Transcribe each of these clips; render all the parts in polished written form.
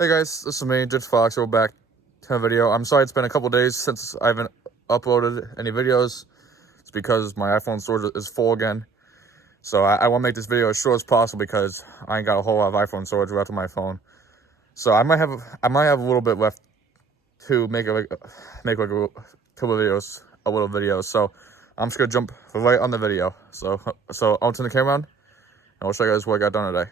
Hey guys, this is me, Jits Fox. We're back to a video. I'm sorry it's been a couple days since I haven't uploaded any videos. It's because my iPhone storage is full again. So I want to make this video as short as possible because I ain't got a whole lot of iPhone storage left on my phone. So I might have a little bit left to make like a couple of videos, a little video. So I'm just gonna jump right on the video. So I'll turn the camera on and I'll show you guys what I got done today.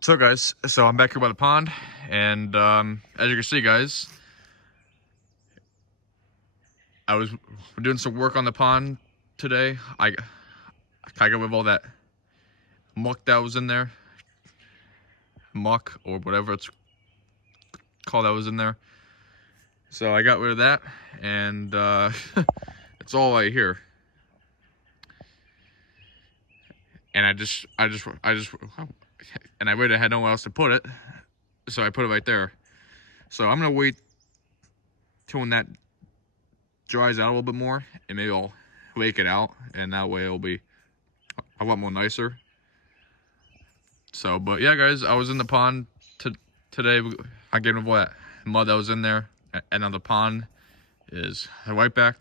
So guys, I'm back here by the pond, and as you can see guys, we're doing some work on the pond today. I got rid of all that muck that was in there, muck or whatever it's called that was in there. So I got rid of that, and it's all right here. And and I really had nowhere else to put it, so I put it right there. So I'm gonna wait till when that dries out a little bit more, and maybe I'll rake it out, and that way it'll be a lot more nicer. So, but yeah, guys, I was in the pond today. I get rid of all that mud that was in there, and now the pond is right back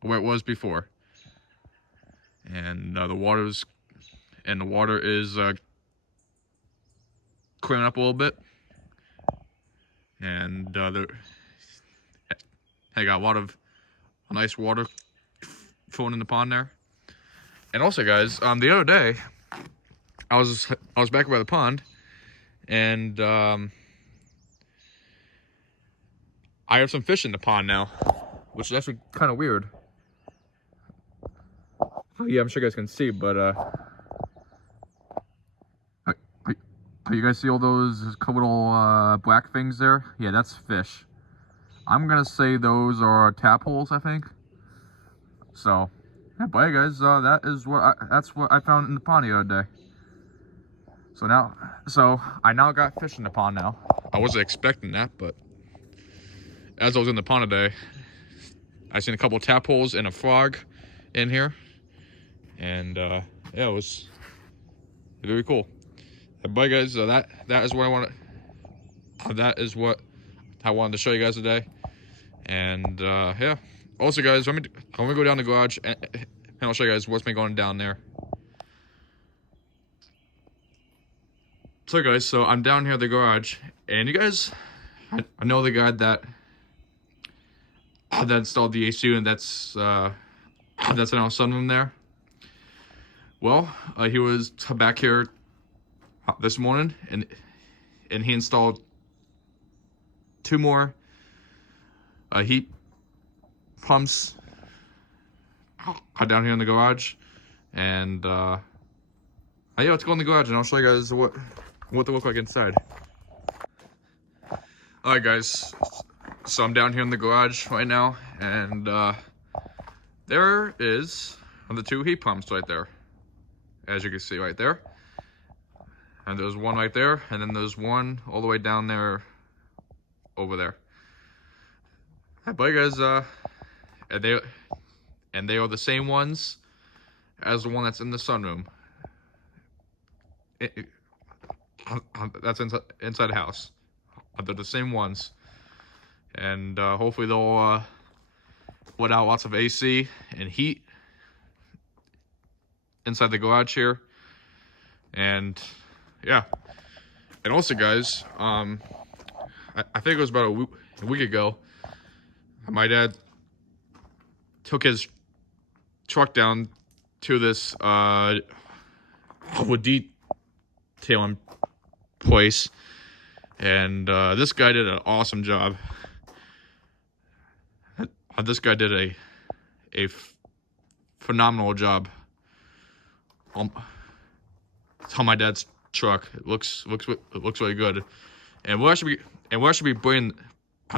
where it was before. And the water is clearing up a little bit, and I got a lot of nice water flowing in the pond there. And also, guys, the other day I was back by the pond, and I have some fish in the pond now, which is actually kind of weird. Yeah, I'm sure you guys can see, but you guys see all those little black things there? Yeah, that's fish. I'm gonna say those are tadpoles, I think. So, yeah, but hey guys, that's what I found in the pond the other day. So I now got fish in the pond now. I wasn't expecting that, but as I was in the pond today, I seen a couple of tadpoles and a frog in here, and yeah, it was very cool. But guys, that is what I wanted. That is what I wanted to show you guys today, and yeah. Also, guys, I'm gonna go down the garage and I'll show you guys what's been going down there. So, guys, I'm down here at the garage, and you guys, I know the guy that installed the AC unit that's in our sunroom there. Well, he was back here this morning, and he installed 2 more heat pumps down here in the garage. And yeah, let's go in the garage and I'll show you guys what they look like inside. Alright guys, so I'm down here in the garage right now, and there is the 2 heat pumps right there, as you can see right there. And there's one right there, and then there's one all the way down there, over there. But guys, and they are the same ones as the one that's in the sunroom. That's inside the house. They're the same ones, and hopefully they'll let out lots of AC and heat inside the garage here. And yeah, and also guys, I think it was about a week ago, my dad took his truck down to this wood detailing place, and this guy did an awesome job. This guy did a phenomenal job on my dad's truck. It looks really good, and we'll actually be bringing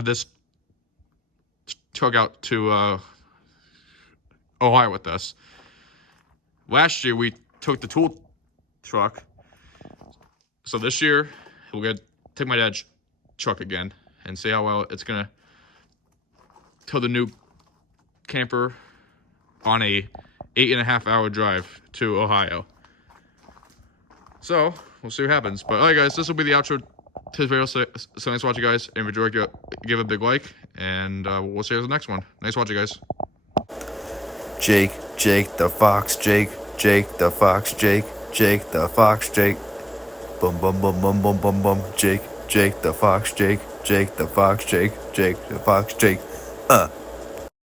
this truck out to Ohio with us. Last year we took the tool truck, so this year we're gonna take my dad's truck again and see how well it's gonna tow the new camper on a 8.5-hour drive to Ohio. So we'll see what happens. But all right, guys, this will be the outro to this video. So thanks for watching, guys. And if you enjoyed, give a big like, and we'll see you in the next one. Thanks for watching, guys. Jake the Fox, Jake the Fox, Jake the Fox, Jake. Bum bum bum bum bum bum bum. Jake the Fox, Jake the Fox, Jake the Fox, Jake.